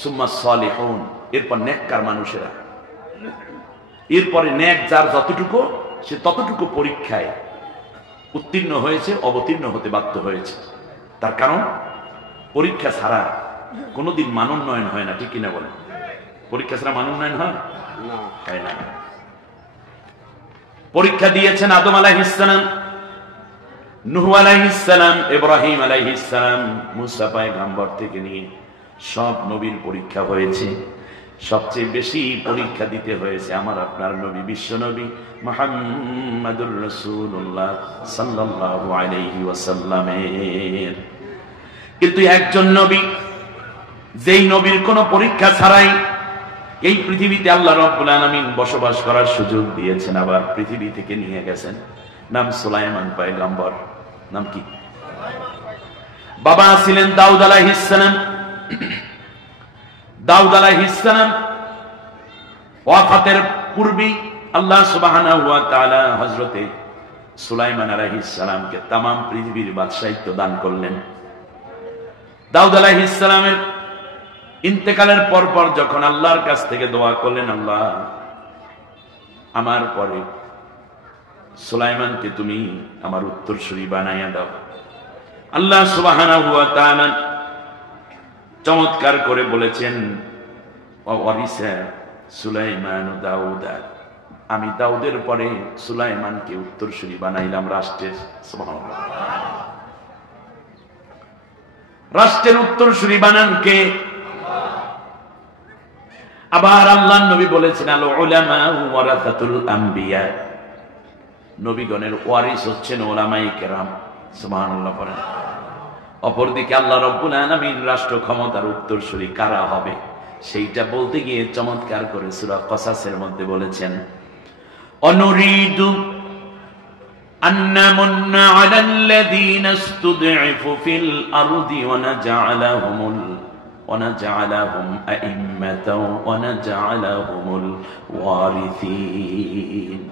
সুম্মা সালিহুন, এরপর নেককার মানুষেরা। এরপরে নেক যার যতটুকু, সে ততটুকু পরীক্ষায় উত্তীর্ণ হয়েছে, অবতীর্ণ হতে বাধ্য হয়েছে। তার কারণ পরীক্ষা ছাড়া কোনোদিন মানোন্নয়ন হয় না, ঠিক কিনা বলেন? পরীক্ষা ছাড়া মানোন্নয়ন হয় না। পরীক্ষা দিয়েছেন আদম আলাইহিস সালাম, নূহ আলাইহিস সালাম, ইব্রাহিম আলাইহিস সালাম, মুসা পয়গম্বর থেকে নিয়ে সব নবীর পরীক্ষা হয়েছে। সবচেয়ে বেশি পরীক্ষা দিতে হয়েছে আমার আপনার নবী, বিশ্ব নবী মুহাম্মাদুর রাসূলুল্লাহ সাল্লাল্লাহু আলাইহি ওয়াসাল্লামের। কিন্তু একজন নবী, যেই নবীর কোনো পরীক্ষা ছাড়াই এই পৃথিবীতে আল্লাহ রাব্বুল আলামিন বসবাস করার সুযোগ দিয়েছেন, আবার পৃথিবী থেকে নিয়ে গেছেন, নাম সুলাইমান পয়গম্বর। নাম কি? বাবা ছিলেন দাউদ আলাইহিস সালাম। দাউদ আলাইহিস সালাম ওয়াফাতের পূর্বে আল্লাহ সুবহানাহু ওয়া তাআলা হযরতে সুলাইমান আলাইহিস সালামকে तमाम পৃথিবীর বাদশাহিত্ব দান করলেন। দাউদ আলাইহিস সালামের ইন্তেকালের পর যখন আল্লাহর কাছ থেকে দোয়া করলেন, আল্লাহ আমার পরে সুলাইমানকে তুমি আমার উত্তরসূরি বানাইয়া দাও। আল্লাহ সুবহানাহু ওয়া তাআলা চমৎকার করে বলেছেন, ওয়ারিসা সুলাইমান দাউদা, আমি দাউদের পরে সুলাইমানকে উত্তরসূরি বানাইলাম রাষ্ট্রের। সুবহানাল্লাহ। রাষ্ট্রের উত্তরসূরি বানান কে? আবার আল্লাহর নবী বলেছেন, আল উলামা ওয়ারাসাতুল আম্বিয়া, নবীগণের ওয়ারিস হচ্ছেন উলামায়ে কেরাম। সুবহানাল্লাহ পড়েন। অপরদিকে আল্লাহ রাব্বুল আলামিন রাষ্ট্র ক্ষমতার উত্তরসূরি কারা হবে সেইটা বলতে গিয়ে চমৎকার করে সূরা কসাসের মধ্যে বলেছেন, অনুরিদু আন্নামুন্না আলাল্লাযীনা ইসতুদঈফু ফিল আরদি ওয়া নাজআলাহুম আইম্মাতাও ওয়া নাজআলাহুমুল ওয়ারিসিন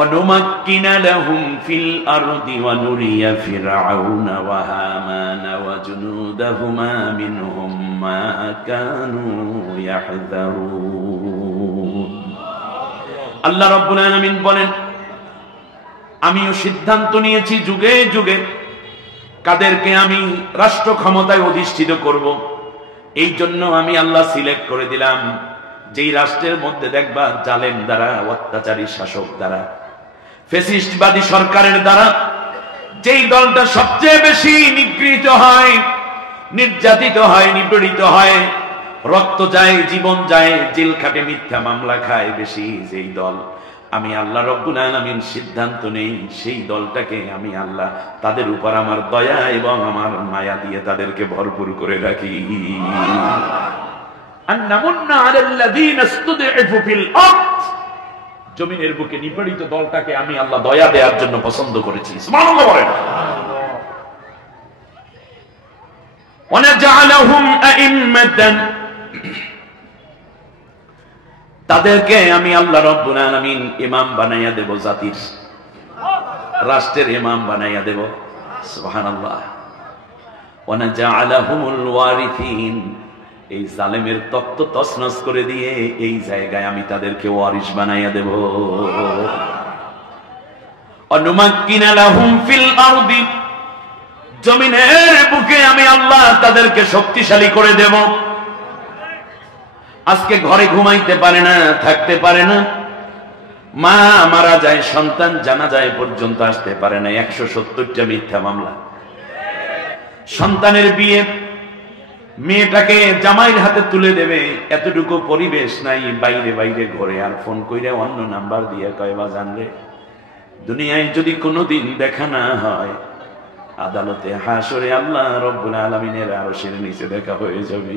ونمكن لهم في الأرض ونري فرعون وهامان وجنودهما منهم ما كانوا يحذرون। আল্লাহ রাব্বুল আলামিন বলেন, আমিও সিদ্ধান্ত নিয়েছি যুগে যুগে কাদেরকে আমি রাষ্ট্র ক্ষমতায় অধিষ্ঠিত করব। এই জন্য আমি আল্লাহ সিলেক্ট করে দিলাম যেই রাষ্ট্রের মধ্যে দেখবা জালেম দ্বারা, অত্যাচারী শাসক দ্বারা, ফ্যাসিস্টবাদী সরকারের দ্বারা যেই দলটা সবচেয়ে বেশি নিগৃহীত হয়, নির্যাতিত হয়, নিপীড়িত হয়, রক্ত যায়, জীবন যায়, জেল খাটে, মিথ্যা মামলা খায় বেশি যেই দল, আমি আল্লাহ রাব্বুল আলামিন সিদ্ধান্ত নেই সেই দলটাকে আমি আল্লাহ তাদের উপর আমার দয়া এবং আমার মায়া দিয়ে তাদেরকে ভরপুর করে রাখি। আন্নামুন্না আলাল্লাযীনা ইসতুদঈফু ফিল আরদ, জমিনের বুকে নিপীড়িত দলটাকে আমি আল্লাহ দয়া দেওয়ার জন্য পছন্দ করেছি। সুবহানাল্লাহ বলেন। ওয়া নাজআলাহুম আইম্মাতান, তাদেরকে আমি আল্লাহ রাব্বুল আলামিন ইমাম বানাইয়া দেব, জাতির রাষ্ট্রের ইমাম বানাইয়া দেব। সুবহানাল্লাহ। ওয়া নাজআলাহুমুল ওয়ারিসিন, এই জালেমের তত্ত্ব তছনছ করে দিয়ে এই জায়গায় আমি তাদেরকে ওয়ারিস বানাইয়া দেব। অনুমাক্কিনা লাহুম ফিল আরদি, জমিনের বুকে আমি আল্লাহ তাদেরকে শক্তিশালী করে দেব। আজকে ঘরে ঘুমাইতে পারে না, থাকতে পারে না, মা মারা যায়, সন্তান জানাজায় পর্যন্ত আসতে পারে না, 170টা মিথ্যা মামলা। সন্তানের বিয়ে, মেয়েটাকে জামাইয়ের হাতে তুলে দেবে, এতটুকু পরিবেশ নাই, বাইরে বাইরে ঘরে, আর ফোন কইরা অন্য নাম্বার দিয়ে কয় বাজান রে, দুনিয়ায় যদি কোনোদিন দেখা না হয়, আদালতে হাসরে আল্লাহ রাব্বুল আলামিনের আরশের নিচে দেখা হয়ে যাবে।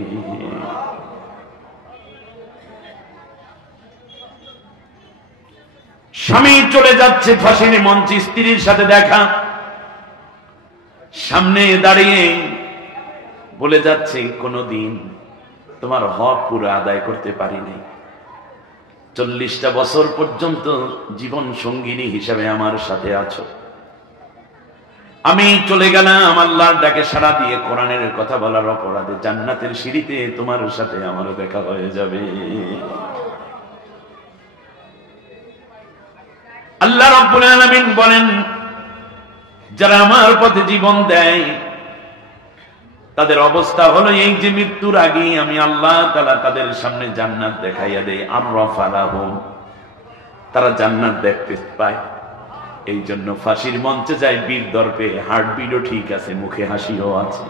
স্বামী চলে যাচ্ছে ফাঁসির মঞ্চে, স্ত্রীর সাথে দেখা, সামনে দাঁড়িয়ে বলে যাচ্ছে কোনদিন তোমার হক পুরো আদায় করতে পারিনি, 40টা বছর পর্যন্ত জীবন সঙ্গিনী হিসাবে আমার সাথে আছো, আমি চলে গেলাম আল্লাহর ডাকে সাড়া দিয়ে কোরআনের কথা বলার অপরাধে, জান্নাতের সিঁড়িতে তোমার সাথে আমারও দেখা হয়ে যাবে। আল্লাহ রাব্বুল আলামিন বলেন, যারা আমার পথে জীবন দেয় তাদের অবস্থা হলো এই যে মৃত্যুর আগে আমি আল্লাহ তাআলা তাদের সামনে জান্নাত দেখাইয়া দেই। আররাফালাহুম, তারা জান্নাত দেখতে পায়। এই জন্য ফাঁসির মঞ্চে যায় বীর দর্পে, হার্টবিটও ঠিক আছে, মুখে হাসিও আছে।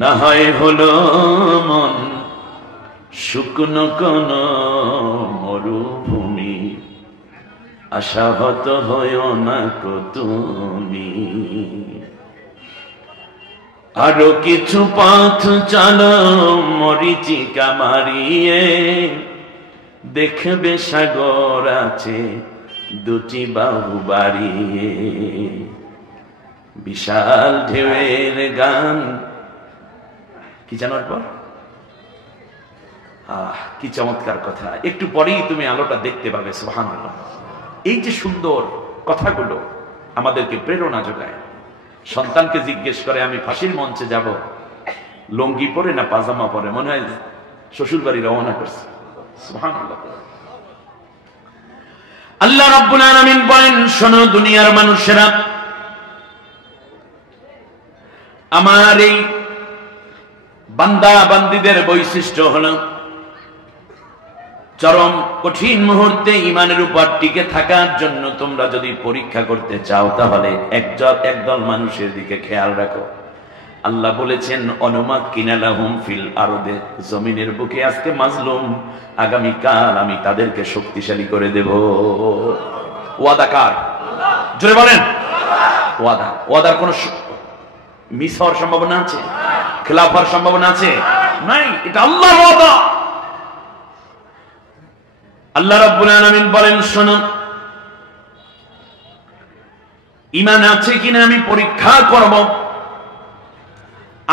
না হয় হলো মন শুকনো কোন মরুভূমি, আশাহত হয়ো না কো তুমি। আরো কিছু পথ চলো মরিচিকা মারিয়ে, দেখবে সাগর আছে দুটি বাহু বাড়িয়ে। বিশাল ঢেউয়ের গান কি জানার পর কি চমৎকার কথা। একটু পরেই তুমি আলোটা দেখতে পাবে। সুবহানাল্লাহ। এই যে সুন্দর কথাগুলো আমাদেরকে প্রেরণা যোগায়। সন্তানকে জিজ্ঞেস করে আমি ফাঁসির মঞ্চে যাব, লুঙ্গি পরে না পাজামা পরে? মনে হয় শ্বশুর বাড়ি রওনা করছে। সুবহানাল্লাহ। আল্লাহ রাব্বুল আলামিন বলেন, শোনো দুনিয়ার মানুষেরা, আমার এই বান্দা বান্দীদের বৈশিষ্ট্য হলো চরম কঠিন মুহূর্তে ঈমানের উপর টিকে থাকার জন্য তোমরা যদি পরীক্ষা করতে চাও তাহলে একদল মানুষের দিকে খেয়াল রাখো। আল্লাহ বলেছেন, অনুমাক্কিনা লাহুম ফিল আরদে, জমিনের বুকে আজকে মাজলুম, আগামীকাল আমি তাদেরকে শক্তিশালী করে দেব। ওয়াদা কার? জোরে বলেন। ওয়াদা। ওয়াদার কোন মিস হওয়ার সম্ভাবনা আছে? খেলাফ হওয়ার সম্ভাবনা আছে? নাই। এটা আল্লাহর ওয়াদা। আল্লাহ রাব্বুল আলামিন বলেন, শোনো, ঈমান আছে কিনা আমি পরীক্ষা করব।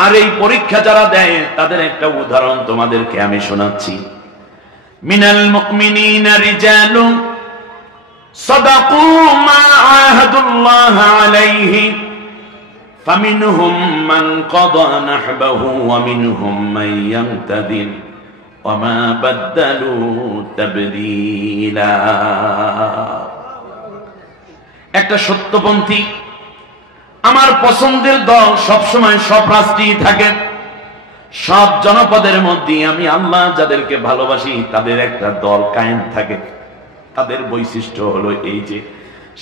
আর এই পরীক্ষা যারা দেয় তাদের একটা উদাহরণ তোমাদেরকে আমি শোনাচ্ছি। মিনাল মুমিনিনা রিজালুন সাদাকু মা আহাদুল্লাহ আলাইহি ফামিনহুম মান কাদা নাহবাহু ওয়া মিনহুম মান ইয়ানতাদির ওয়া মা বাদদালু তাবদীলা। একটা সত্যপন্থী আমার পছন্দের দল সবসময় সব রাষ্ট্রেই থাকে, সব জনপদের মধ্যে আমি আল্লাহ যাদেরকে ভালোবাসি তাদের একটা দল কায়েম থাকে। তাদের বৈশিষ্ট্য হলো এই যে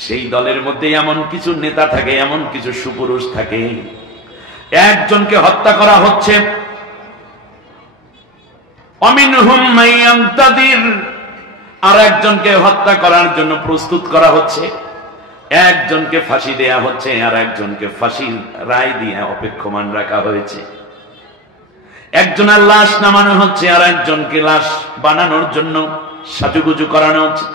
সেই দলের মধ্যে এমন কিছু নেতা থাকে, এমন কিছু সুপুরুষ থাকে। একজনকে হত্যা করা হচ্ছে, অমিনহুম মাইয়ান্তাদির, আর একজনকে হত্যা করার জন্য প্রস্তুত করা হচ্ছে। একজনকে ফাঁসি দেয়া হচ্ছে, আর একজনকে ফাঁসির রায় দিয়ে অপেক্ষমান রাখা হয়েছে। একজনের লাশ নামানো হচ্ছে, আর একজনকে লাশ বানানোর জন্য সাজুগুজু করানো হচ্ছে।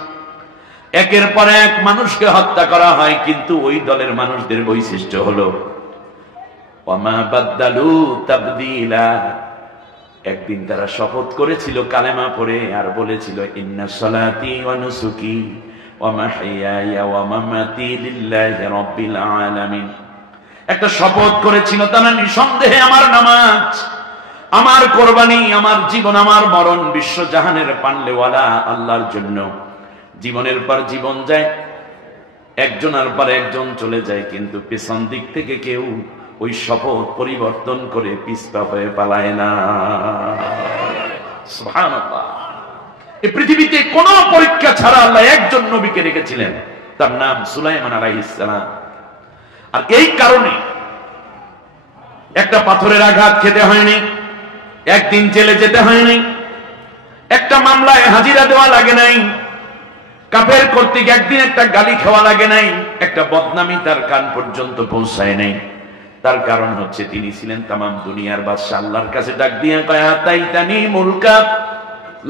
একের পর এক মানুষকে হত্যা করা হয়, কিন্তু ওই দলের মানুষদের বৈশিষ্ট্য হলো ওয়ামা বাদদালু তাবদীলা। একদিন তারা শপথ করেছিল কালেমা পড়ে, আর বলেছিল ইন্না সলাতি ওয়া নুসুকি ওয়া মাহইয়ায়া ওয়া মামাতি লিল্লাহি রাব্বিল আলামিন। একটা শপথ করেছিল তারা, নিঃসন্দেহে আমার নামাজ, আমার কোরবানি, আমার জীবন, আমার মরণ বিশ্বজাহানের পানলেওয়ালা আল্লাহর জন্য। জীবনের পর জীবন যায়, একজনের পর একজন চলে যায়, কিন্তু পেছন দিক থেকে কেউ ওই শপথ পরিবর্তন করে পিছপা হয়ে পালায় না। সুবহানাল্লাহ। এই পৃথিবীতে কোন পরীক্ষা ছাড়া আল্লাহ একজন নবীকে রেখেছিলেন, তার নাম সুলাইমান আলাইহিস সালাম। আর এই কারণে একটা পাথরের আঘাত খেতে হয়নি, একদিন জেলে যেতে হয়নি, একটা মামলায় হাজিরা দেওয়া লাগে নাই, কাফের কর্তৃক একদিন একটা গালি খাওয়া লাগে নাই, একটা বদনামি তার কান পর্যন্ত পৌঁছায় নাই। তার কারণ হচ্ছে তিনি ছিলেন তামাম দুনিয়ার বাদশা। আল্লাহর কাছে ডাক দিয়ে কয়, আতাইতানি মুলকা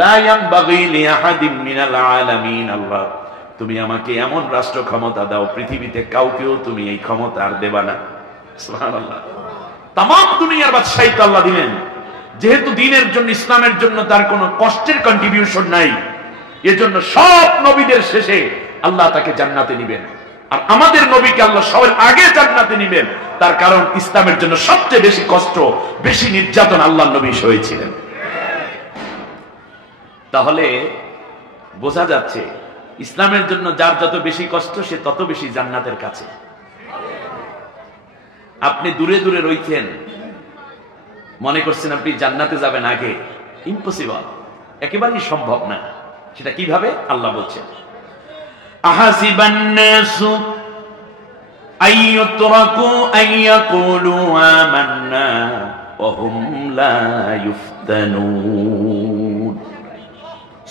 লা ইয়ানবাগি লিআহাদিন মিনাল আলামিন। আল্লাহ, তুমি আমাকে এমন রাষ্ট্র ক্ষমতা দাও, পৃথিবীতে কাউকেও তুমি এই ক্ষমতা আর দেবা না। সুবহানাল্লাহ। তামাম দুনিয়ার বাদশাহী তো আল্লাহ দিলেন, যেহেতু দ্বীনের জন্য, ইসলামের জন্য তার কোনো কষ্টের কন্ট্রিবিউশন নাই, এজন্য সব নবীদের শেষে আল্লাহ তাকে জান্নাতে নিবেন। আর আমাদের নবীকে আল্লাহ সবার আগে জান্নাতে নিবেন, তার কারণ ইসলামের জন্য সবচেয়ে বেশি কষ্ট, বেশি নির্যাতন আল্লাহর নবী সয়েছিলেন। তাহলে বোঝা যাচ্ছে ইসলামের জন্য যার যত বেশি কষ্ট সে তত বেশি জান্নাতের কাছে। আপনি দূরে দূরে রইছেন, মনে করছেন আপনি জান্নাতে যাবেন আগে, ইম্পসিবল, একেবারেই সম্ভব না। সেটা কিভাবে? আল্লাহ বলছেন আহাসিবান নাসু আইয়ুতরাকু আইয়াকুলু আমান্না ওয়া হুম লা ইফতানুন।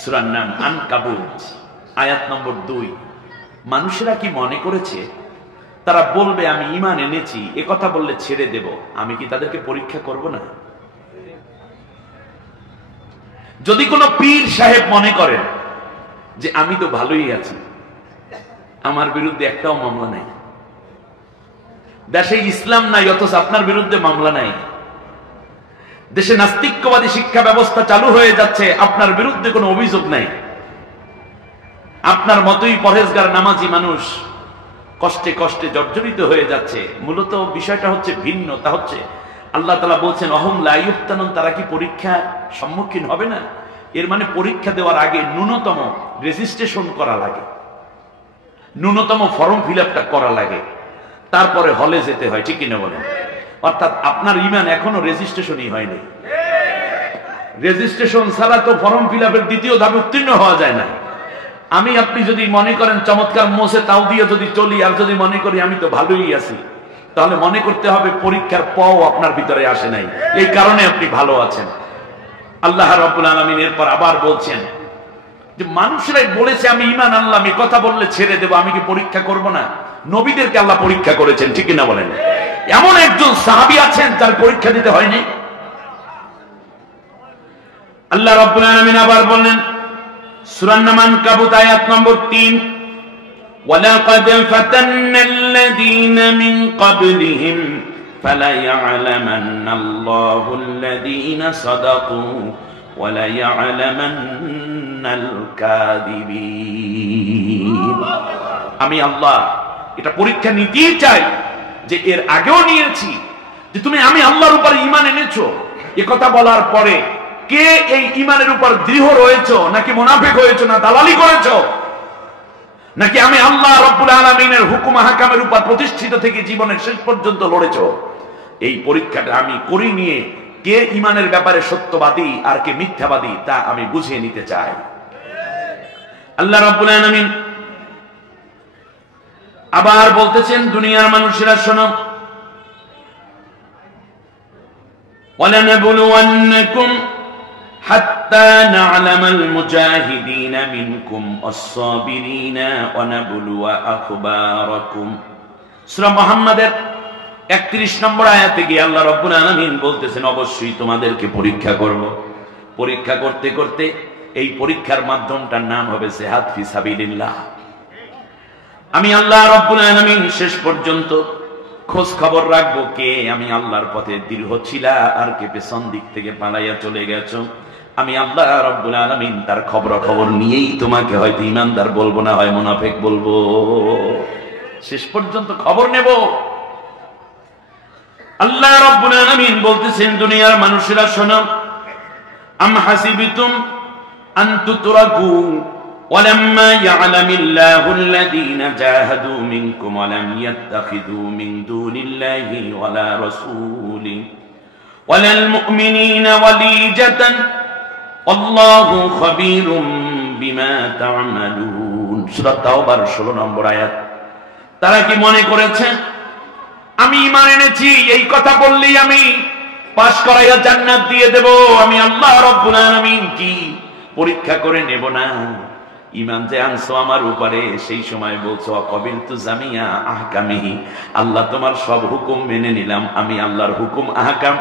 সূরার নাম আনকাবুত, আয়াত নম্বর 2। মানুষেরা কি মনে করেছে তারা বলবে আমি ঈমান এনেছি, এ কথা বললে ছেড়ে দেব, আমি কি তাদেরকে পরীক্ষা করব না? যদি কোনো পীর সাহেব মনে করেন যে আমি তো ভালোই আছি, আমার বিরুদ্ধে একটাও মামলা নাই, দেশে ইসলাম নাই অথচ আপনার বিরুদ্ধে মামলা নাই, দেশে নাস্তিক্যবাদী শিক্ষা ব্যবস্থা চালু হয়ে যাচ্ছে, আপনার বিরুদ্ধে কোনো অভিযোগ নাই, আপনার মতোই পরহেজগার নামাজি মানুষ কষ্টে কষ্টে জর্জরিত হয়ে যাচ্ছে, মূলত বিষয়টা হচ্ছে ভিন্ন। তা হচ্ছে আল্লাহ তাআলা বলছেন অহুম লা ইফতানুন, তারা কি পরীক্ষার সম্মুখীন হবে না? এর মানে পরীক্ষা দেওয়ার আগে ন্যূনতম রেজিস্ট্রেশন করা লাগে, ন্যূনতম ফর্ম ফিল আপটা করা লাগে, তারপরে হলে যেতে হয়, ঠিক কিনা বলেন? অর্থাৎ আপনার ঈমান এখনো রেজিস্ট্রেশনই হয়নি। রেজিস্ট্রেশন ছাড়া তো ফর্ম ফিল আপের দ্বিতীয় ধাপে উত্তীর্ণ হওয়া যায় না। আমি আপনি যদি মনে করেন চমৎকার মোছে তাও দিয়ে যদি চলি, আর যদি মনে করি আমি তো ভালোই আছি, তাহলে মনে করতে হবে পরীক্ষার পও আপনার ভিতরে আসে নাই, এই কারণে আপনি ভালো আছেন। আল্লাহ রাব্বুল আলামিন এরপর আবার বলছেন যে মানুষরাই বলেছে আমি ঈমান আনলাম, এই কথা বললে ছেড়ে দেব, আমি কি পরীক্ষা করব না? নবীদেরকে আল্লাহ পরীক্ষা করেছেন, ঠিক কিনা বলেন? এমন একজন সাহাবী আছেন যার পরীক্ষা দিতে হয়নি। আল্লাহ রাব্বুল আলামিন আবার বললেন সূরা আনকাবুত আয়াত নম্বর 3, ওয়ালাকাদ ফাতান্নাল্লাযীনা মিন ক্বাবলিহিম ফালায়া'লামান্নাল্লাহুল্লাযীনা সাদাকু ওয়ালায়া'লামান্নাল কাযিবিন। আমি আল্লাহ এটা পরীক্ষা নিতেই চাই, যে এর আগেও নিয়েছি, যে তুমি আমি আল্লাহর উপর ঈমান এনেছো, এ কথা বলার পরে কে এই ঈমানের উপর দৃঢ় রয়েছো, নাকি মুনাফিক হয়েছো, না দালালি করেছো, নাকি আমি আল্লাহ রাব্বুল আলামিনের হুকুম আহকামের উপর প্রতিষ্ঠিত থেকে জীবনের শেষ পর্যন্ত লড়েছো? এই পরীক্ষাটা আমি করি নিয়ে কে ঈমানের ব্যাপারে সত্যবাদী আর কে মিথ্যাবাদী তা আমি বুঝিয়ে নিতে চাই। আল্লাহ রাব্বুল আলামিন আবার বলতেছেন দুনিয়ার মানুষেরা শোনো, ওয়ালানাবলুওয়ান্নাকুম হাত্তা না'লামাল মুজাহিদিনা মিনকুম ওয়াস-সাবিরিনা ওয়া নাবলুয়া আখবারাকুম। সূরা মুহাম্মাদের 31 নম্বর আয়াতে গিয়ে আল্লাহ রাব্বুল আলামিন বলতেছেন অবশ্যই তোমাদেরকে পরীক্ষা করব। পরীক্ষা করতে করতে এই পরীক্ষার মাধ্যমটার নাম হবে জিহাদ ফি সাবিলিল্লাহ। আমি আল্লাহ রাব্বুল আলামিন শেষ পর্যন্ত খোঁজ খবর রাখবো কে আমি আল্লাহর পথে দৃঢ় ছিল আর কে পেছন দিক থেকে পালাইয়া চলে গেছো। আমি আল্লাহ রাব্বুল আলামিন তার খবর নিয়েই তোমাকে হয়তো ঈমানদার বলবো, না হয় মুনাফিক বলবো। শেষ পর্যন্ত খবর নেব। আল্লাহ রাব্বুল আলামিন বলতেছেন দুনিয়ার মানুষেরা শোনো, আম হাসিবিতুম আন তুতরাকু ওয়ালাম্মা ইয়া'লামিল্লাহুল্লাযীনা জাহাদু মিনকুম ওয়া লাম ইয়াত্তাখিযু মিন দুনিল্লাহি ওয়ালা রাসূলি ওয়ালাল মুমিনিনা ওয়ালিজাতান আল্লাহু খাবীরুম বিমা তা'মালুন। সূরা তাওবার 16 নম্বর আয়াত। তারা কি মনে করেছে আমি ঈমান এনেছি, এই কথা বললেই আমি পাশ করাইয়া জান্নাত দিয়ে দেব, আমি আল্লাহ রাব্বুল আলামিন কি পরীক্ষা করে নেব না? ঈমান যে আনছো আমার উপরে, সেই সময় বলছো কবিলতু জামিয়া আহকামিহি, আল্লাহ তোমার সব হুকুম মেনে নিলাম। আমি আল্লাহর হুকুম আহকাম,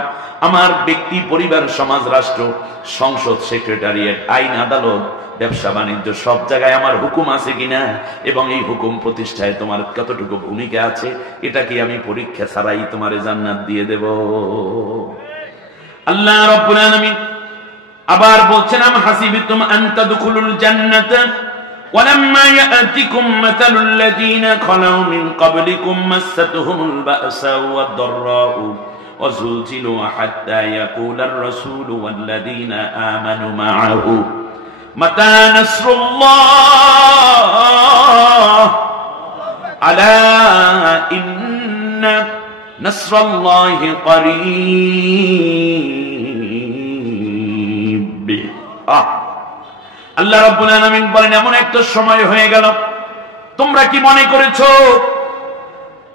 আমার ব্যক্তি, পরিবার, সমাজ, রাষ্ট্র, সংসদ, সেক্রেটারিয়েট, আইন, আদালত, ব্যবসা বাণিজ্য, সব জায়গায় আমার হুকুম আছে কিনা এবং এই হুকুম প্রতিষ্ঠায় তোমার কতটুকু ভূমিকা আছে, এটা কি আমি পরীক্ষা ছাড়াই তোমারে জান্নাত দিয়ে দেব? আল্লাহ রাব্বুল আলামিন আবার বলছেন আম হাসিবিতুম আন তাদখুলুল জান্নাতা ওয়ালাম্মা ইয়াতিকুম মাতালুল্লাযীনা খালাউ মিন ক্বাবলিকুম মাসসাতুহুমুল বা'সাউ ওয়াদ-দাররাউ ওয়াযুলজিলু হাত্তা ইয়াকুলার রাসূলু ওয়াল্লাযীনা আমানু মা'আহু মাতা নাসরুল্লাহ আলা ইন্না নাসরাল্লাহি করিব। আল্লাহ রাব্বুল আলামিন বলেন, এমন একটা সময় হয়ে গেল, তোমরা কি মনে করেছো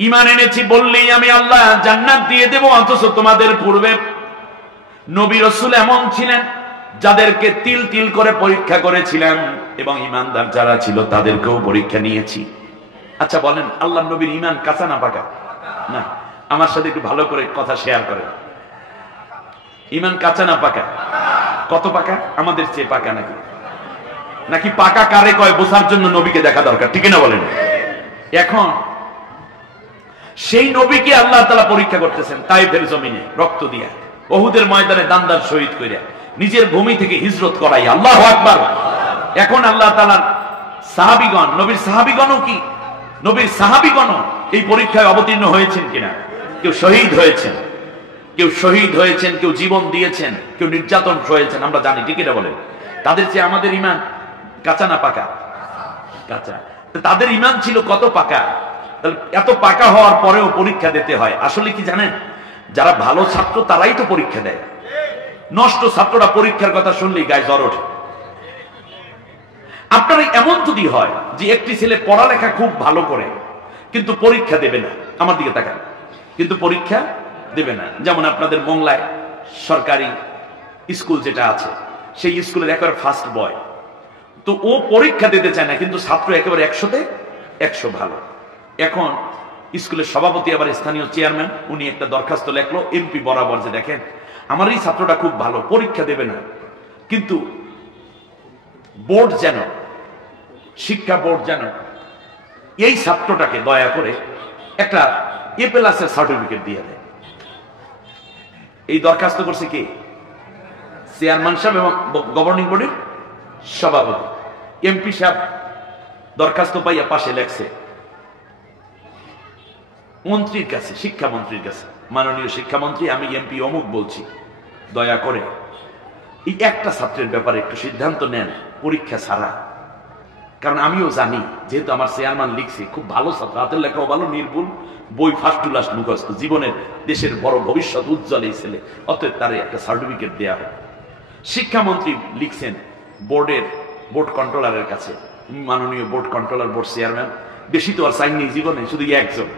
ঈমান এনেছি বললেই আমি আল্লাহ জান্নাত দিয়ে দেব? অথচ তোমাদের পূর্বে নবী রাসূল এমন ছিলেন যাদেরকে তিল তিল করে পরীক্ষা করেছিলাম, এবং ঈমানদার যারা ছিল তাদেরকেও পরীক্ষা নিয়েছি। আচ্ছা বলেন, আল্লাহর নবীর ঈমান কাঁচা না পাকা? না, আমার সাথে একটু ভালো করে কথা শেয়ার করেন। ঈমান কাঁচা না পাকা? কত পাকা? আমাদের চেয়ে পাকা নাকি? নাকি পাকা কারে কয় বোঝার জন্য নবীকে দেখা দরকার, ঠিক না বলেন? এখন সেই নবীকে আল্লাহ তাআলা পরীক্ষা করতেছেন তায়েফের জমিনে রক্ত দিয়া, উহুদের ময়দানে দান্দার শহীদ কইরা, নিজের ভূমি থেকে হিজরত করাই। আল্লাহু আকবার। এখন আল্লাহ তাআলার সাহাবীগণ, নবীর সাহাবীগণও কি, নবীর সাহাবীগণও এই পরীক্ষায় অবতীর্ণ হয়েছেন কিনা? কেউ শহীদ হয়েছেন, কেউ শহীদ হয়েছেন, কেউ জীবন দিয়েছেন, কেউ নির্যাতন হয়েছেন, আমরা জানি, ঠিক না বলেন? তাদের চেয়ে আমাদের ঈমান কাঁচা না পাকা? কাঁচা। তাদের ঈমান ছিল কত পাকা! এত পাকা হওয়ার পরেও পরীক্ষা দিতে হয়। আসলে কি জানেন, যারা ভালো ছাত্র তারাই তো পরীক্ষা দেয়। নষ্ট ছাত্ররা পরীক্ষার কথা শুনলেই গায়ে জ্বর ওঠে। আপনার এমন যদি হয় যে একটি ছেলে পড়ালেখা খুব ভালো করে কিন্তু পরীক্ষা দেবে না, আমার দিকে তাকান, কিন্তু পরীক্ষা দেবে না, যেমন আপনাদের মোংলায় সরকারি স্কুল যেটা আছে, সেই স্কুলের একেবারে ফার্স্ট বয়, তো ও পরীক্ষা দিতে চায় না, কিন্তু ছাত্র একেবারে 100-তে 100 ভালো। এখন স্কুলের সভাপতি আবার স্থানীয় চেয়ারম্যান, উনি একটা দরখাস্ত লেখলো এমপি বরাবর যে দেখেন আমার এই ছাত্রটা খুব ভালো, পরীক্ষা দেবে না, কিন্তু বোর্ড যেন, শিক্ষা বোর্ড যেন এই ছাত্রটাকে দয়া করে একটা A+ এর সার্টিফিকেট দিয়ে দেয়। এই দরখাস্ত করছে কে? চেয়ারম্যান সাহেব এবং গভর্নিং বডির সভাপতি। এমপি সাহেব দরখাস্ত পাইয়া পাশে লেখছে মন্ত্রীর কাছে, শিক্ষামন্ত্রীর কাছে, মাননীয় শিক্ষামন্ত্রী, আমি এমপি অমুক বলছি, দয়া করে এই একটা ছাত্রের ব্যাপারে একটু সিদ্ধান্ত নেন পরীক্ষা ছাড়া। কারণ আমিও জানি, যেহেতু আমার চেয়ারম্যান লিখছে, খুব ভালো ছাত্র, হাতের লেখাও ভালো, নির্ভুল, বই ফার্স্ট টু লাস্ট মুখস্থ, জীবনের দেশের বড় ভবিষ্যৎ উজ্জ্বল এই ছেলে, অতএব তার একটা সার্টিফিকেট দেয়া হয়। শিক্ষামন্ত্রী লিখছেন বোর্ড কন্ট্রোলারের কাছে, মাননীয় বোর্ড কন্ট্রোলার, বোর্ড চেয়ারম্যান, বেশি তো আর চাইনি জীবনে, শুধু একজন,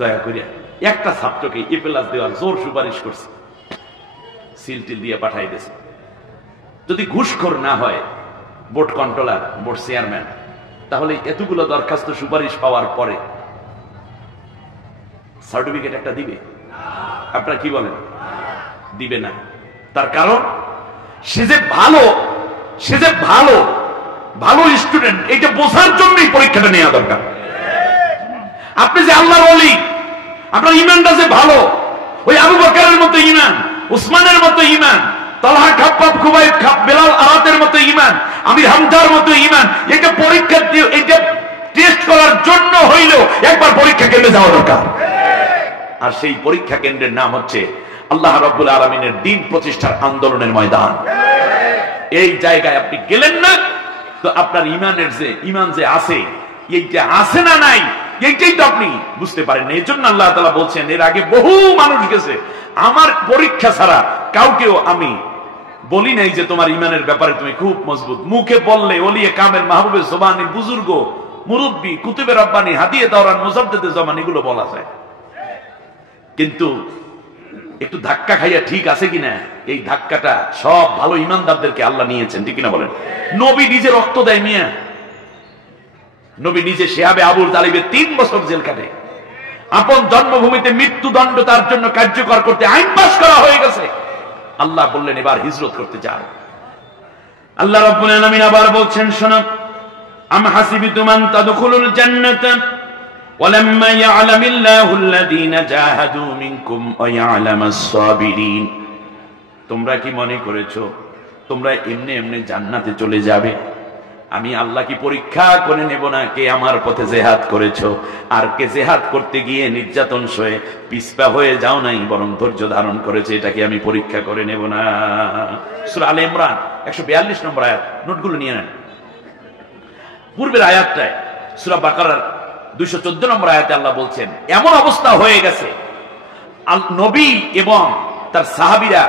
দয়া করিয়া একটা ছাত্রকে A+ দেওয়ার জোর সুপারিশ করছে, সিল টিল দিয়ে পাঠাই দিয়েছে। যদি ঘুষখোর না হয় বোর্ড কন্ট্রোলার, বোর্ড চেয়ারম্যান, তাহলে এতগুলো দরখাস্ত সুপারিশ পাওয়ার পরে সার্টিফিকেট একটা দিবে? আপনারা কি বলেন? দিবে না। তার কারণ সে যে ভালো, সে যে ভালো ভালো স্টুডেন্ট, এটা বোঝার জন্যই পরীক্ষাটা নেওয়া দরকার। আপনি যে আল্লাহর ওলি, আপনার ঈমানটা যে ভালো, ওই আবু বকরের মতো ঈমান, উসমানের মতো ঈমান, তালহা, খাব্বাব, খুবাইব, বেলাল, আরাতের মতো ঈমান, আমির হামজার মতো ঈমান, এটা পরীক্ষা দিয়ে, এটা টেস্ট করার জন্য হইলেও একবার পরীক্ষা কেন্দ্রে যাওয়া দরকার। আর সেই পরীক্ষা কেন্দ্রের নাম হচ্ছে আল্লাহ রাব্বুল আলামিনের দ্বীন প্রতিষ্ঠার আন্দোলনের ময়দান। এই জায়গায় আপনি গেলেন না তো আপনার ঈমান যে আছে, এইটা আছে না নাই, এইটাই তো আপনি বুঝতে পারেন না। এই জন্য আল্লাহ তাআলা বলছেন, এর আগে বহু মানুষ গেছে, আমার পরীক্ষা ছাড়া কাউকেও আমি বলি নাই যে তোমার ঈমানের ব্যাপারে তুমি খুব মজবুত। মুখে বললে ওলিয়ে কামেল, মাহবুবে সোবানি, বুজুর্গ, মুরব্বী, কুতুবে রব্বানি, হাদিয়ে দাওরান, মুজাদ্দিদে জামান, এগুলো বলা যায়, কিন্তু একটু ধাক্কা খাইয়া ঠিক আছে কিনা, এই ধাক্কাটা সব ভালো ঈমানদারদেরকে আল্লাহ নিয়েছেন, ঠিক কিনা বলেন? নবী নিজে রক্ত দেয় মিয়া, নবী নিজে শিহাবে আবুল তালিবে 3 বছর জেল কাটে, আপন জন্মভূমিতে মৃত্যুদণ্ড তার জন্য কার্যকর করতে আইন পাস করা হয়ে গেছে। আল্লাহ বললেন এবার হিজরত করতে যাও। আল্লাহ রাব্বুল আলামিন আবার বলছেন, শোনো, আম হাসিবিতুম আন তাদখুলুল জান্নাতা ওয়ালাম্মা ইয়া'লামিল্লাহুল্লাযীনা জাহাদু মিনকুম ওয়া ইয়া'লামাস সাবিরিন। তোমরা কি মনে করেছো তোমরা এমনি এমনি জান্নাতে চলে যাবে আমি আল্লাহ কি পরীক্ষা করে নেব না কে আমার পথে জিহাদ করেছো আর কে জিহাদ করতে গিয়ে নির্যাতন সয়ে পিছপা হয়ে যাও নাই বরং ধৈর্য ধারণ করেছে, এটা কি আমি পরীক্ষা করে নেব না? সূরা আলে ইমরান 142 নম্বর আয়াত, নোটগুলো নিয়ে নেন। পূর্বের আয়াতটায় সূরা বাকারার 214 নম্বর আয়াতে আল্লাহ বলছেন এমন অবস্থা হয়ে গেছে নবী এবং তার সাহাবীরা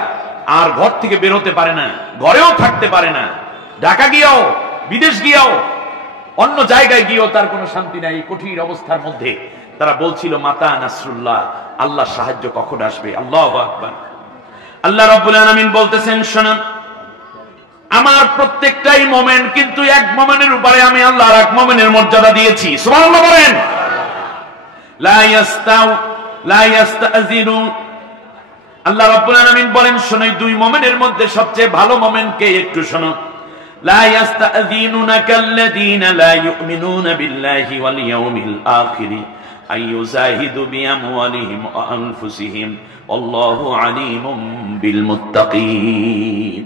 আর ঘর থেকে বের হতে পারে না, ঘরেও থাকতে পারে না, ঢাকা গিয়েও বিদেশ গিয়েও অন্য জায়গায় গিয়েও তার কোনো শান্তি নাই। কঠিন অবস্থার মধ্যে তারা বলছিল মাতা নাসরুল্লাহ, আল্লাহ সাহায্য কখন আসবে? আল্লাহু আকবার। আল্লাহ রাব্বুল আলামিন বলতেছেন শোনেন, আমার প্রত্যেকটাই মোমেন্ট, কিন্তু এক মোমেন্টের উপরে আমি আল্লাহ আর এক মোমেন্টের মর্যাদা দিয়েছি। সুবহানাল্লাহ বলেন। লা ইস্তাযিনু, আল্লাহ রাব্বুল আলামিন বলেন শোনো, দুই মোমেন্টের মধ্যে সবচেয়ে ভালো মোমেন্ট কে একটু শোনো। লা ইস্তাযিনুনাকাল্লাযীনা লা ইউমিনুনা বিল্লাহি ওয়াল ইয়াউমিল আখির আইয়ুজাহিদু বিআমওয়ালিহিম ওয়া আনফুসিহিম আল্লাহু আলীমুম বিল মুত্তাকিন।